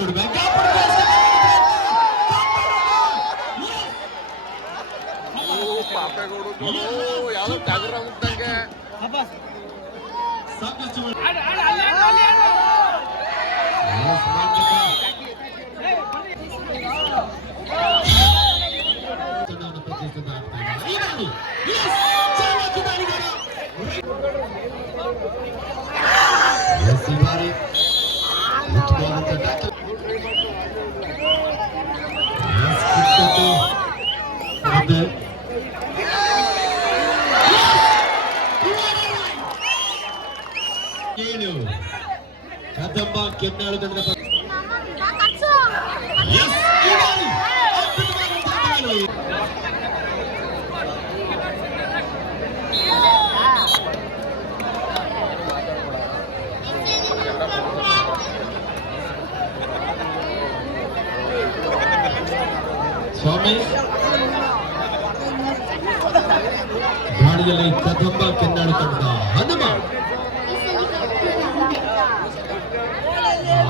ನೋಡ್ಬೇಕು. ಯಾವ್ದು ಟಗರ ಮುಟ್ಟಂಗೆ ಸಾಕಷ್ಟು ಕದಂಬ ಕೆನ್ನಾಳು ತಂಡದ ಸ್ವಾಮಿ ಗಾಡಿಯಲ್ಲಿ ಕದಂಬ ಕೆನ್ನಾಳು ತಂಡದ ಹನುಮ.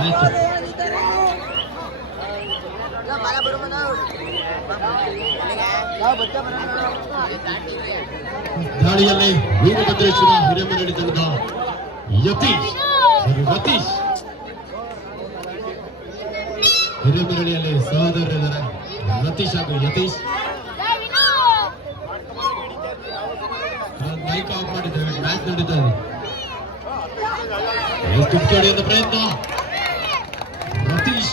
ಆಯ್ತು, ದಾಳಿಯಲ್ಲಿ ವೀರಭದ್ರೇಶ್ವರ ಹಿರೇಮರಳಿ ತಂಡದ ಯತೀಶ್ ರತೀಶ್. ಹಿರೇಮರಳಿಯಲ್ಲಿ ಸಹೋದರರಿದ್ದಾರೆ ರತೀಶ್ ಹಾಗೂ ಯತೀಶ್. ಮೈಕ್ ಆಫ್ ಮಾಡಿದ್ದೇವೆ, ಮ್ಯಾಚ್ ನಡೀತಾ ಇದೆ. ತುಮಕೂಡಿನ ಪ್ರಯತ್ನ ರತೀಶ್.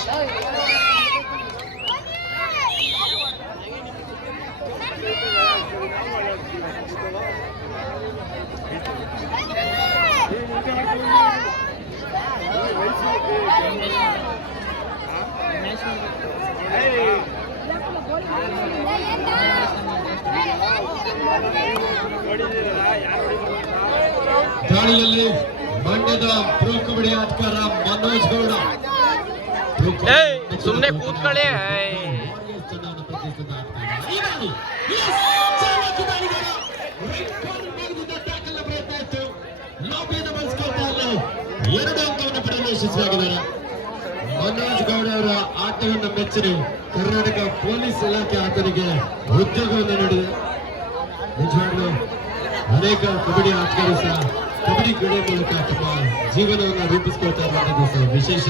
ದಾಳಿಯಲ್ಲಿ ಮಂಡ್ಯದ ಪ್ರೋ ಕಬಡ್ಡಿ ಆಟಗಾರ ಮನೋಜ್ ಗೌಡ. ಸುಮ್ಮನೆ ಕೂತ್ಕೊಳ್ಳಿ. ಪ್ರಯತ್ನ ಇತ್ತು, ಲಾಬಿಯನ್ನು ಬಳಸ್ಕೊಳ್ತಾ ಇಲ್ಲ, 2 ಅಂಕವನ್ನು ಪಡೆಯಲು ಯಶಸ್ವಿಯಾಗಿದ್ದಾರೆ. ಮನೋಜ್ ಗೌಡ ಅವರ ಆಟವನ್ನು ಮೆಚ್ಚಿ ಕರ್ನಾಟಕ ಪೊಲೀಸ್ ಇಲಾಖೆ ಆತನಿಗೆ ಉದ್ಯೋಗವನ್ನು ನೀಡಿದೆ. ನಿಜವಾಗ್ಲೂ ಅನೇಕ ಕಬಡ್ಡಿ ಆಟಗಾರರು ಸಹ ಕಬಡ್ಡಿ ಕ್ರೀಡೆ ಮೂಲಕ ತಮ್ಮ ಜೀವನವನ್ನು ರೂಪಿಸಿಕೊಳ್ತಾ ಇರುವಂತದ್ದು ಸಹ ವಿಶೇಷ.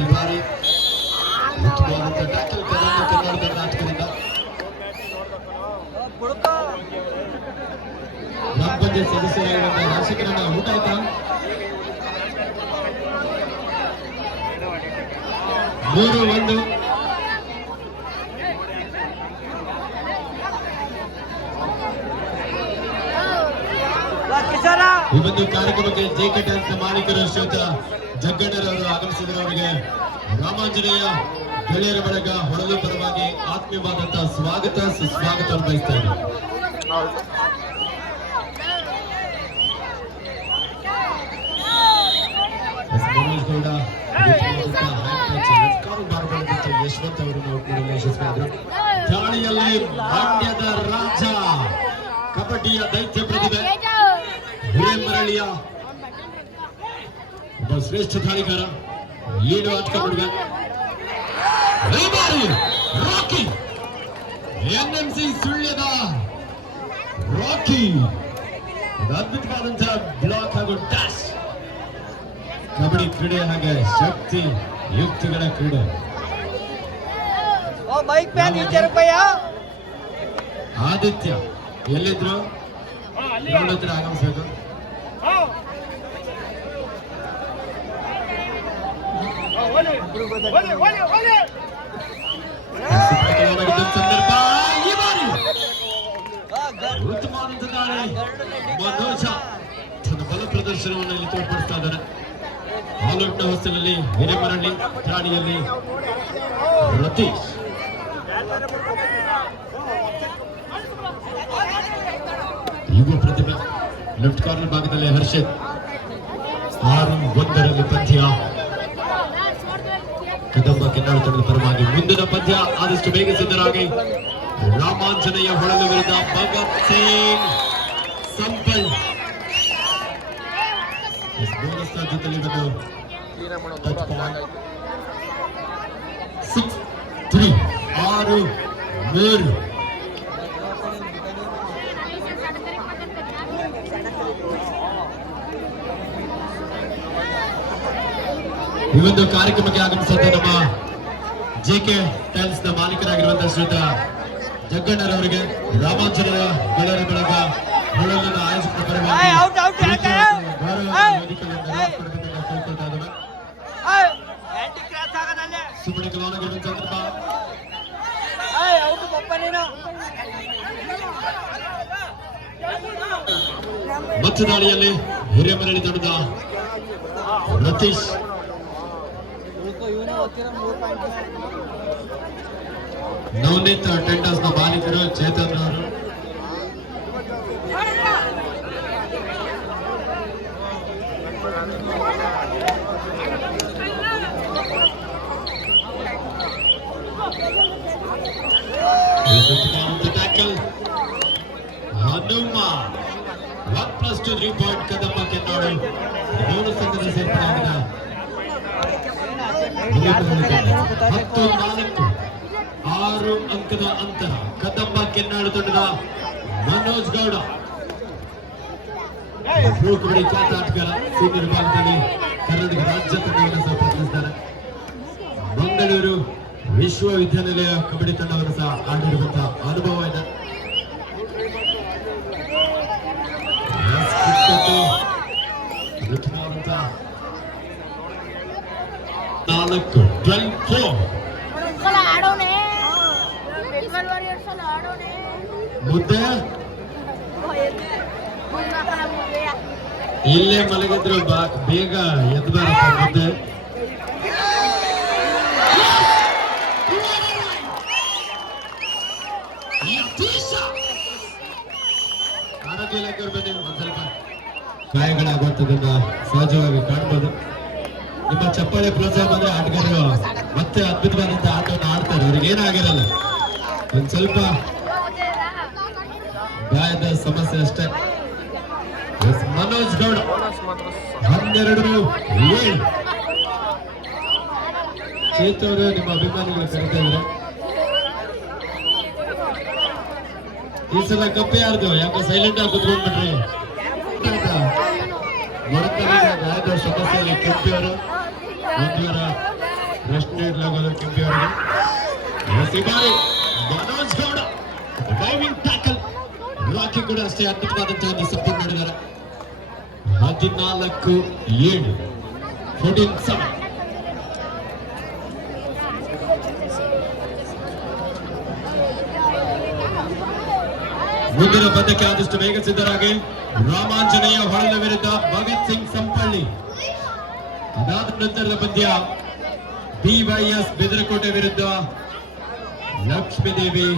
ಈ ಬಾರಿ ಉತ್ತಮವಾದಂತ ಟ್ಯಾಕಲ್ ಕರ್ನಾಟಕದ ಆಟಗಾರರಿಂದ ಗ್ರಾಮ ಪಂಚಾಯತ್ ಸದಸ್ಯರಾಗಿರುವಂತಹ ರಾಜಶೇಖರಣ್ಣ ಊಟ ಆಯ್ತಾ? 3-1 ಈ ಒಂದು ಕಾರ್ಯಕ್ರಮಕ್ಕೆ ಜೆಕೆ ಡ್ಯಾನ್ಸ್ ಮಾಲೀಕರು ಶ್ರೀಯುತ ಜಗ್ಗಣ್ಣರವರು ಆಗಮಿಸಿದರು. ಅವರಿಗೆ ರಾಮಾಂಜನೇಯ ಗೆಳೆಯರ ಬಳಗ ಹೊಳಲು ಪರವಾಗಿ ಆತ್ಮೀಯವಾದಂತಹ ಸ್ವಾಗತ ಸುಸ್ವಾಗತ ಬಯಸ್ತಾ ಇದ್ದಾರೆ. ಮನೋಜ್ ಗೌಡ ಯಶವಂತ್ ಅವರನ್ನು ನೋಡಲು ಯಶಸ್ವಿಯಾದರು. ದಾಳಿಯಲ್ಲಿ ಮಂಡ್ಯದ ರಾಜ, ಕಬಡ್ಡಿಯ ದೈತ್ಯ ಪ್ರತಿಭೆ, ಹಿರೇಮರಳಿಯ ಒಬ್ಬ ಶ್ರೇಷ್ಠ ದಾಳಿಗಾರ, ಲೀಡು ಆಟಕ ಹುಡುಗ ರಾಕಿ, ಎನ್ಎಂಸಿ ಸುಳ್ಯದ ರಾಕಿ. ಅದ್ಭುತವಾದಂತಹ ಬ್ಲಾಕ್ ಹಾಗೂ ಡ್ಯಾಶ್. ಕಬಡ್ಡಿ ಕ್ರೀಡೆ ಹಾಗೆ ಶಕ್ತಿ ಯುಕ್ತಿಗಳ ಕ್ರೀಡೆ. ಆದಿತ್ಯ ಎಲ್ಲಿದ್ರು ನೋಡಿದ್ರೆ ಆಗಮಿಸಬೇಕು. ಸಂದರ್ಭ ಈ ಬಾರಿ ಉತ್ತಮವಾದಂತ ದಾಳಿ. ಮನೋಜ ತನ್ನ ಬಲ ಪ್ರದರ್ಶನವನ್ನು ಇಲ್ಲಿ ತೋರ್ಪಡಿಸ್ತಾ ಇದ್ದಾರೆ. ಆಲ್ಔಟ್ ನ ಹೊಸಲಲ್ಲಿ ಹಿರೇಮರಳ್ಳಿ, ದಾಳಿಯಲ್ಲಿ ರತೀಶ್. ಯುವ ಪ್ರತಿಭೆ ಲೆಫ್ಟ್ ಕಾರ್ನರ್ ಭಾಗದಲ್ಲಿ ಹರ್ಷಿತ್. 6-1 ಪಂದ್ಯ ಕದಂಬ ಕೆನ್ನಾಳು ತಂಡದ ಪರವಾಗಿ. ಮುಂದಿನ ಪಂದ್ಯ ಆದಷ್ಟು ಬೇಗ ಸಿದ್ಧರಾಗಿ. ರಾಮಾಂಜನೇಯ ಹೊಳಲು ವಿರುದ್ಧ ಭಗತ್ ಸಿಂಗ್ ಜೊತೆಲಿ ಬಂದು ತೀರಾ ಮಾಡೋ ನೋಡೋ ಸಾಕಾಯ್ತು 6-3 6-3 ಈ ಒಂದು ಕಾರ್ಯಕ್ರಮಕ್ಕೆ ಆಗಮಿಸಿದ ನಮ್ಮ ಜೆಕೆ ಟೈಲ್ಸ್ ನ ಮಾಲೀಕರಾಗಿರುವಂತಹ ಶ್ರೀಯುತ ಜಗ್ಗಣ್ಣರವರಿಗೆ ರಾಮಾಂಜನರ ಗೆಳೆಯರ ಬಳಗ ಹೊಳಲಿನ ಆಯೋಜಕರ ಪರವಾಗಿ ಗೌರವ ವೇದಿಕೆಯಲ್ಲಿ ನಮಸ್ಕಾರದಿಂದ ಕೇಳ್ಕೊಳ್ತಾ ಇದ್ದೇವೆ. ಸುಮ್ಮನೆ ಕೆಲವೊಂದು ಸಂದರ್ಭ ಮಚ್ಚ ದಾಳಿಯಲ್ಲಿ ಹಿರೇಮರಳಿ ತಂಡದ ರತೀಶ್ ನವನೀತ್ ಟೆಂಡರ್ಸ್ ನ ಮಾಲೀಕರು ಚೇತನ್ ಅವರು ಟ್ಯಾಕಲ್ ಹನುಮ 1+2 3 ಪಾಯಿಂಟ್ ಕದಮ್ಮ ಕೆನ್ನಾಡು ಮೂರು ಸಂಘದ ಸೇರ್ಪಡೆಯಾಗಿದ 10-4 6 ಅಂಕದ ಅಂತರ ಕದಂಬ ಕೆನ್ನಾಡು ತಂಡದ ಮನೋಜ್ ಗೌಡ ಪ್ರೋ ಕಬಡ್ಡಿ ಖ್ಯಾತ ಆಟಗಾರ ಸೀನಿಯರ್ ವಿಭಾಗದಲ್ಲಿ ಕರ್ನಾಟಕ ರಾಜ್ಯ ತಂಡವನ್ನು ಸಹ ಪ್ರತಿನಿಧಿಸಿದ್ದಾರೆ. ಮಂಗಳೂರು ವಿಶ್ವವಿದ್ಯಾನಿಲಯ ಕಬಡ್ಡಿ ತಂಡವನ್ನು ಸಹ ಆಡಿರುವಂತಹ ಅನುಭವ ಇದೆ. ನಾಲ್ಕು 12-4 ಮುದ್ದೆ ಇಲ್ಲೇ ಮಲಗಿದ್ರು ಬೇಗ ಎದ್ಬಾರಪ್ಪ ಮುದ್ದೆ. ಆರೋಗ್ಯ ಇಲಾಖೆಯವರು ಬನ್ನಿ, ಒಂದ್ ಸ್ವಲ್ಪ ಗಾಯಗಳಾಗುವಂಥದ್ದನ್ನ ಸಹಜವಾಗಿ ಕಾಣ್ಬೋದು. ನಿಮ್ಮ ಚಪ್ಪಾಳೆ ಪ್ರೋತ್ಸಾಹ ಬಂದ್ರೆ ಆಟಗಾರರು ಮತ್ತೆ ಅದ್ಭುತವಾದಂತಹ ಆಟವನ್ನು ಆಡ್ತಾರೆ. ಅವ್ರಿಗೆ ಏನಾಗಿರಲ್ಲ, ಒಂದ್ ಸ್ವಲ್ಪ ಗಾಯದ ಸಮಸ್ಯೆ ಅಷ್ಟೇ. ಮನೋಜ್ ಗೌಡ 12-7 ಚೇತವರು ನಿಮ್ಮ ಅಭಿಮಾನಿಗಳು ಕರೀತಾ ಇದ್ರೆ ಈ ಸಲ ಕಪ್ಪೆ ಯಾರ್ದು ಯಾಕೆ ಸೈಲೆಂಟ್ ಆಗಿ ಕುತ್ಕೊಂಡ್ಬಿಟ್ರಿ? ಗಾಯದ ಸಮಸ್ಯೆಯಲ್ಲಿ ಕೆಂಪಿಯವರು ಒಂದೂರ ರೆಸ್ಟ್ ನೀಡಲಾಗೋದು ಕೆಂಪಿಯವರಿಗೆ. Manoj Gowda diving tackle Rocky ಕೂಡ ಅಷ್ಟೇ ಅದ್ಭುತವಾದಂತಹ ಒಂದು ಸಪೋರ್ಟ್ ಮಾಡಿದ್ದಾರೆ. 14-7 14-7 ಮುಂದಿನ ಪಂದ್ಯಕ್ಕೆ ಆದಷ್ಟು ಬೇಗ ಸಿದ್ಧರಾಗಿ. ರಾಮಾಂಜನೇಯ ಹೊಳಲ ವಿರುದ್ಧ ಭಗತ್ ಸಿಂಗ್ ಸಂಪಳ್ಳಿ. ಅದಾದ ನಂತರದ ಪಂದ್ಯ BYS ಬೆದರಕೋಟೆ ವಿರುದ್ಧ ಲಕ್ಷ್ಮೀದೇವಿ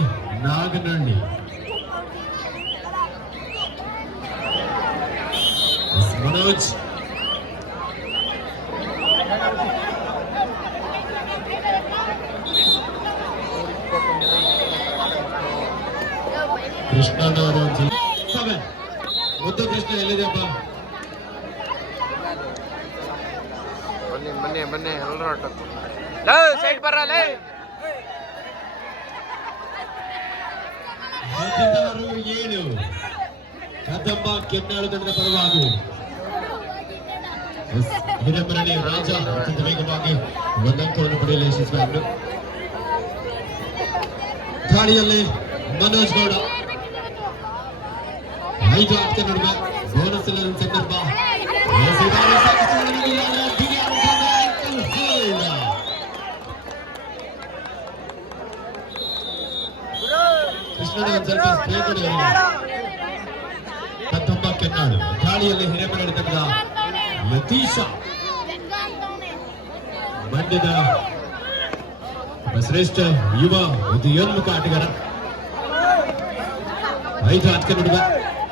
ನಾಗನಹಳ್ಳಿ. ಮನೋಜ್ ಕೃಷ್ಣನವರು ಮುದ್ದು ಕೃಷ್ಣ ಎಲ್ಲಿದೆಯಪ್ಪ? ಬನ್ನಿ ಬನ್ನಿ ಎಲ್ಲರೂ ಸೈಡ್ ಬರಲ್ಲ. 16-7 ಕದಂಬ ಕೆನ್ನಾಡು ತಂಡದ ಪರವಾಗಿ ಹಿರೇಮರಳಿ ರಾಜ ಅತ್ಯಂತ ವೇಗವಾಗಿ ಒಂದಂಕವನ್ನು ಪಡೆಯಲು ಯಶಸ್ವಿಯಾದರು. ದಾಳಿಯಲ್ಲಿ ಮನೋಜ್ ಗೌಡ 5 ಆಟದ ನಡುವೆ ಬೋನಸ್ ಇಲ್ಲದ ಸಂದರ್ಭ. ಕೃಷ್ಣನ ಒಂದು ಸ್ವಲ್ಪ ಸ್ಪ್ರೇ ಕೊಡಿ ಅವರಿಗೆ. ಕದಂಬ ಕೆನ್ನಾಡು ದಾಳಿಯಲ್ಲಿ ಹಿರೇಮರಳಿ ತಂಡದ ಲತೀಶ ಮಂಡ್ಯದ ಶ್ರೇಷ್ಠ ಯುವ ಉದಯೋನ್ಮುಖ ಆಟಗಾರ. 5 ಆಟದ ನಡುವೆ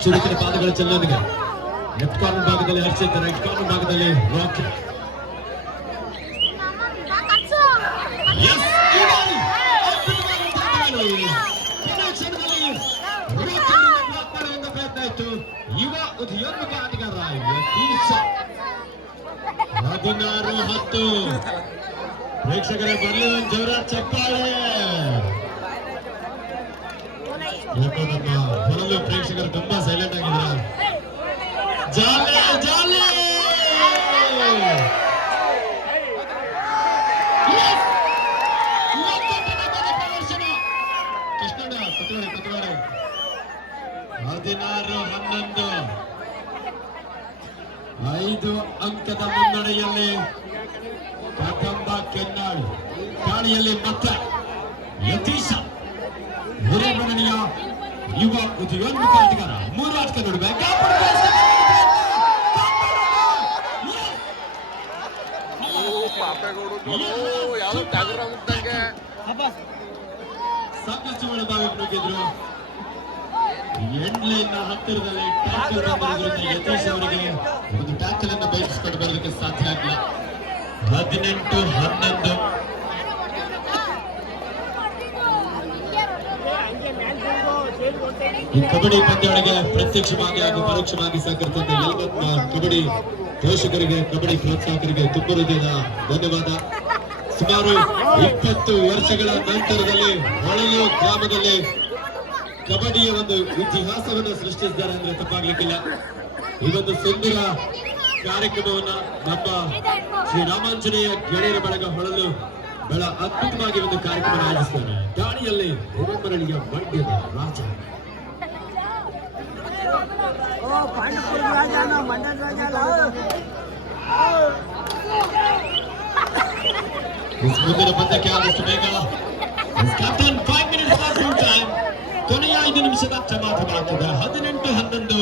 ಚುರುಕಿನ ಪಾದಗಳ ಚಲನೆಗೆ ಲೆಫ್ಟ್ ಕಾರ್ನರ್ ಭಾಗದಲ್ಲಿ ಹರ್ಷಿತ್, ರೈಟ್ ಕಾರ್ನರ್ ಭಾಗದಲ್ಲಿ ರಾಕಿ. ಪ್ರಯತ್ನ ಇತ್ತು ಯುವ ಉದಯೋನ್ಮುಖ ಆಟಗಾರ ಯತೀಶ. 16-10 ಪ್ರೇಕ್ಷಕರೇ ಬರಲಿ ಒಂದು ಜೋರ ಚಪ್ಪಾಳೆ. ಯಾಕೋ ನಮ್ಮ ಹೊರಲು ಪ್ರೇಕ್ಷಕರು ತುಂಬಾ ಸೈಲೆಂಟ್ ಆಗಿದ್ರ. ಜಾಲೆ ಜಾಲೆ ಕೃಷ್ಣಣ್ಣ ಕುತ್ಕೊಳ್ಳಿ 16-11 5 ಅಂಕದ ಮುನ್ನಡೆಯಲ್ಲಿ ಕದಂಬ ಕೆನ್ನಾಳು. ದಾಳಿಯಲ್ಲಿ ಮತ್ತೆ ಯತೀಶ ಹಿರೇಮನೆಯ ಯುವ ಉದಯೋನ್ಮುಖ ಆಟಗಾರ 3 ಆಟಕ ನೋಡಬೇಕು. ಯಾವ್ದು ಟಗರ ಮುಟ್ಟಂಗೆ ಸಾಕಷ್ಟು ಒಳಭಾಗಕ್ಕೆ ನುಗ್ಗಿದ್ರು. ಎಂಡ್ಲೈನ್ ಹತ್ತಿರದಲ್ಲಿ ಟ್ಯಾಕಲ್ ಬಂದಿರೋದ್ರಿಂದ ಯತೀಶ್ ಅವರಿಗೆ ಒಂದು ಟ್ಯಾಕಲ್ ಅನ್ನು ಬಯಸಿಕೊಂಡು ಬರೋದಕ್ಕೆ ಸಾಧ್ಯ ಆಗಿಲ್ಲ. 18-11 ಈ ಕಬಡ್ಡಿ ಪಂದ್ಯಾವಳಿಗೆ ಪ್ರತ್ಯಕ್ಷವಾಗಿ ಹಾಗೂ ಪರೋಕ್ಷವಾಗಿ ಸಹಕರಿಸಿದ ಎಲ್ಲ ಕಬಡ್ಡಿ ಪೋಷಕರಿಗೆ, ಕಬಡ್ಡಿ ಪ್ರೋತ್ಸಾಹಕರಿಗೆ ತುಂಬ ಹೃದಯದ ಧನ್ಯವಾದ. ಸುಮಾರು 20 ವರ್ಷಗಳ ನಂತರದಲ್ಲಿ ಹೊಳಲು ಗ್ರಾಮದಲ್ಲಿ ಕಬಡ್ಡಿಯ ಒಂದು ಇತಿಹಾಸವನ್ನು ಸೃಷ್ಟಿಸಿದ್ದಾರೆ ಅಂದ್ರೆ ತಪ್ಪಾಗ್ಲಿಕ್ಕಿಲ್ಲ. ಈ ಒಂದು ಸುಂದರ ಕಾರ್ಯಕ್ರಮವನ್ನ ನಮ್ಮ ಶ್ರೀರಾಮಾಂಜನೇಯ ಗೆಳೆಯರ ಬಳಗ ಹೊಳಲು ಬಹಳ ಅದ್ಭುತವಾಗಿ ಒಂದು ಕಾರ್ಯಕ್ರಮ ಆಯೋಜಿಸಿದ್ದಾರೆ. ದಾಳಿಯಲ್ಲಿ ಹಿರೇಮರಳಿಯ ಮಂಡ್ಯದ ರಾಜ ಮುಂದಿನ ಪಂದ್ಯಕ್ಕೆ ಆದಷ್ಟು ಬೇಗ ಕ್ಯಾಪ್ಟನ್ 5 minutes ಫುಲ್ ಟೈಮ್. ಕೊನೆಯ 5 ನಿಮಿಷದ ಮಾತುಗಳಾಗ್ತದೆ. 18-11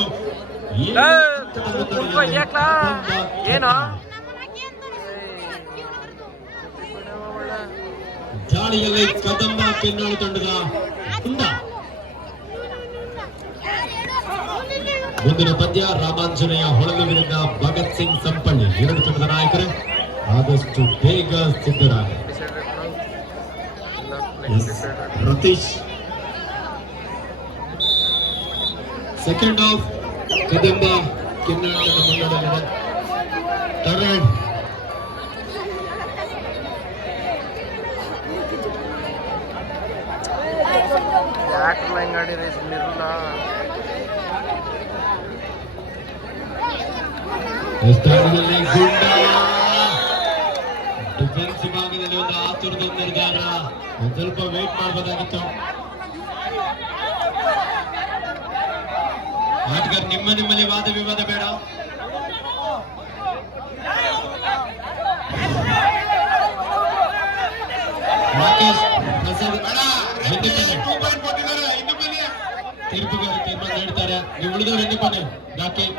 ಏನು ದಾಳಿಯಲ್ಲಿ ಕದಂಬ ಕೆನ್ನಾಳು ತಂಡದ ಹುಂಡ. ಮುಂದಿನ ಪಂದ್ಯ ರಾಮಾಂಜನೇಯ ಹೊಳಲು ವಿರುದ್ಧ ಭಗತ್ ಸಿಂಗ್ ಸಂಪಳ್ಳಿ. 2 ತಂಡದ ನಾಯಕರು ಆದಷ್ಟು ಬೇಗ ಸಿದ್ಧರಾಗಿ. ರತೀಶ್ ಸೆಕೆಂಡ್ ಹಾಫ್ ಕದಂಬ ಕೆನ್ನಾಳು ಮುನ್ನಡೆಯಲ್ಲಿದೆ. ಥರ್ಡ್ ಯಾಕ್ರಲ್ಲ ಹಿಂಗ್ ಆಡಿರಿ ಸುಮ್ಮನಿರಲ್ಲ. ದಾಳಿಯಲ್ಲಿ ಗುಂಡ ಡಿಫೆನ್ಸ್ ಭಾಗದಲ್ಲಿ ಒಂದು ಆತುರದ ನಿರ್ಧಾರ. ಒಂದು ಸ್ವಲ್ಪ ವೇಟ್ ಮಾಡಬಹುದಾಗಿತ್ತು. ಆಟಗಾರ ನಿಮ್ಮಲ್ಲಿ ವಾದ ವಿವಾದ ಬೇಡ. ರಾಕೇಶ್ ಪ್ರಸಾದ್ ತೀರ್ಪುಗಾರ ತೀರ್ಮಾನ ನೀಡ್ತಾರೆ. ನೀವು ಉಳಿದವರು ಎದ್ದು ಬನ್ನಿ. ರಾಕೇಶ್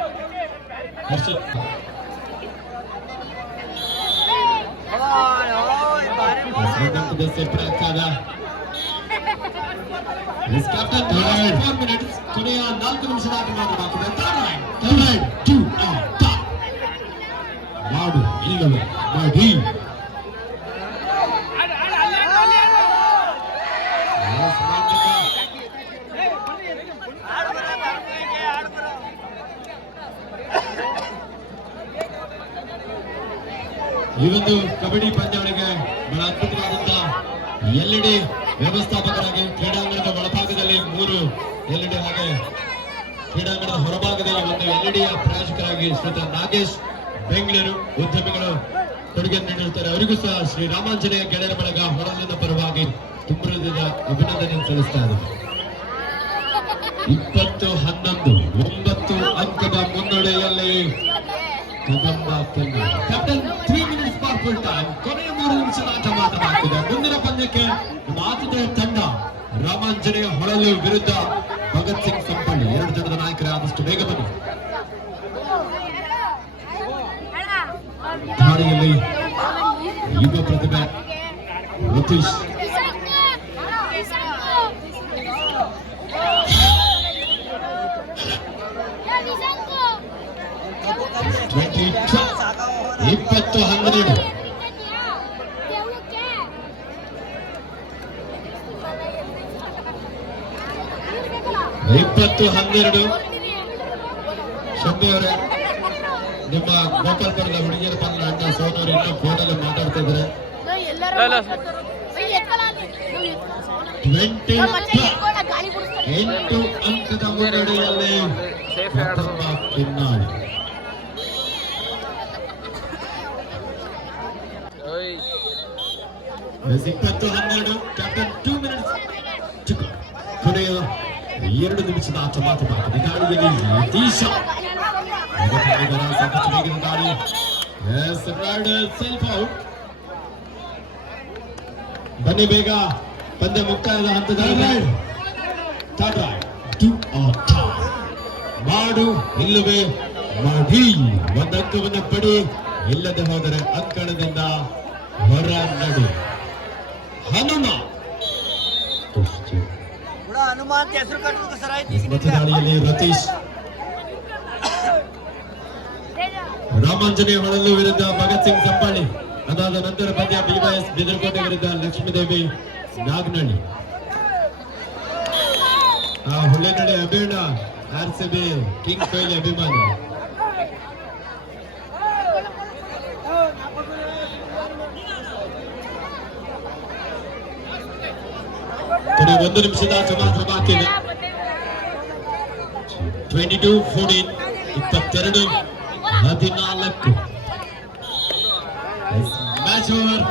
ಕೊನೆಯ 4 ನಿಮಿಷದ ಆಟ ಮಾಡಲಾಗಿದೆ. ಮಾಡು ಇಲ್ಲವೇ ಮಾಡಿ. ಈ ಒಂದು ಕಬಡ್ಡಿ ಪಂದ್ಯಾವಳಿಗೆ ಬಹಳ ಅದ್ಭುತವಾದಂತಹ LED ವ್ಯವಸ್ಥಾಪಕರಾಗಿ ಕ್ರೀಡಾಂಗಣದ ಒಳಭಾಗದಲ್ಲಿ 3 LED ಹಾಗೆ ಕ್ರೀಡಾಂಗಣದ ಹೊರಭಾಗದಲ್ಲಿ ಒಂದು LED ಪ್ರಾಯೋಜಕರಾಗಿ ಶ್ರೀಯುತ ನಾಗೇಶ್ ಬೆಂಗಳೂರು ಉದ್ಯಮಿಗಳು ಕೊಡುಗೆ ನೀಡಿರುತ್ತಾರೆ. ಅವರಿಗೂ ಸಹ ಶ್ರೀ ರಾಮಾಂಜನೇಯ ಗೆಳೆಯರ ಬಳಗ ಹೊರಲಿನ ಪರವಾಗಿ ತುಂಬ ಹೃದಯದ ಅಭಿನಂದನೆ ಸಲ್ಲಿಸ್ತಾ ಇದ್ದಾರೆ. 20-11 9 ಅಂಕದ ಮುನ್ನಡೆಯಲ್ಲಿ ಕದಂಬ ಕೆನ್ನಾಳು. Captain 3 minutes full time. ಕೊನೆಯ 3 ನಿಮಿಷದ ಆಟ ಮಾತನಾಡ್ತಿದೆ. ಮುಂದಿನ ಪಂದ್ಯಕ್ಕೆ ನಮ್ಮ ಆತಿಥೇಯ ತಂಡ ರಾಮಾಂಜನೇಯ ಹೊಳಲು ವಿರುದ್ಧ ಭಗತ್ ಸಿಂಗ್ ಸಂಪಳ್ಳಿ. 2 ತಂಡದ ನಾಯಕರೇ ಆದಷ್ಟು ಬೇಗ ಬನ್ನಿ. ದಾಳಿಯಲ್ಲಿ ಯುವ ಪ್ರತಿಭೆ ರತೀಶ್ 20-12 20-12 ಶಂಭು ಅವರೇ ನಿಮ್ಮ ಗೋಪಾಲ್ಪುರದ ಹುಡುಗಿಯರ ಪಾಲನ ಅಣ್ಣ ಸೋನೂರು ಇನ್ನೂ ಫೋನಲ್ಲಿ ಮಾತಾಡ್ತಾ ಇದ್ದಾರೆ. 8 ಅಂಕದ ಮುನ್ನಡೆಯಲ್ಲಿ ಪ್ರಥಮ ಕಿನ್ನಾಡಿ. 20-12 ಕ್ಯಾಪ್ಟನ್ 2 ಮಿನಿಟ್ಸ್ ಕೊನೆಯ 2 ನಿಮಿಷದ ಆಟ ಮಾತ್ರ ಬಾಕಿ. ಗಾಳಿಯಲ್ಲಿ ಯತೀಶ ಸಾಕಷ್ಟು ಬೇಗಿನ ಗಾಳಿ. Self out. ಬನ್ನಿ ಬೇಗ, ಪಂದ್ಯ ಮುಕ್ತಾಯದ ಹಂತದಲ್ಲಿ ಮಾಡು ಇಲ್ಲವೇ ಮಾಡಿ. ಒಂದು ಅಂಕವನ್ನು ಪಡಿ, ಇಲ್ಲದೆ ಹೋದರೆ ಅಂಕಣದಿಂದ ಹೊರ ನಡು. ಹನುಮ ದಾಳಿಯಲ್ಲಿ ರತೀಶ್. ರಾಮಾಂಜನೇಯ ಹೊಳಲು ವಿರುದ್ಧ ಭಗತ್ ಸಿಂಗ್ ಸಂಪಾಳಿ. ಅದಾದ ನಂತರ ಪಂದ್ಯ BYS ಬಿದರಕೋಟೆ ವಿರುದ್ಧ ಲಕ್ಷ್ಮೀದೇವಿ ನಾಗನಹಳ್ಳಿ. ಹುಳ್ಳೆನಡೆ ಅಬೇಡ RCB ಕಿಂಗ್ ಕೊಹ್ಲಿ ಅಭಿಮಾನಿ. ಕೊನೆ 1 ನಿಮಿಷದ ಆಟ ಮಾತ್ರ ಬಾಕಿ ಇದೆ. 22-14 22-14 ಮ್ಯಾಚ್ ಓವರ್.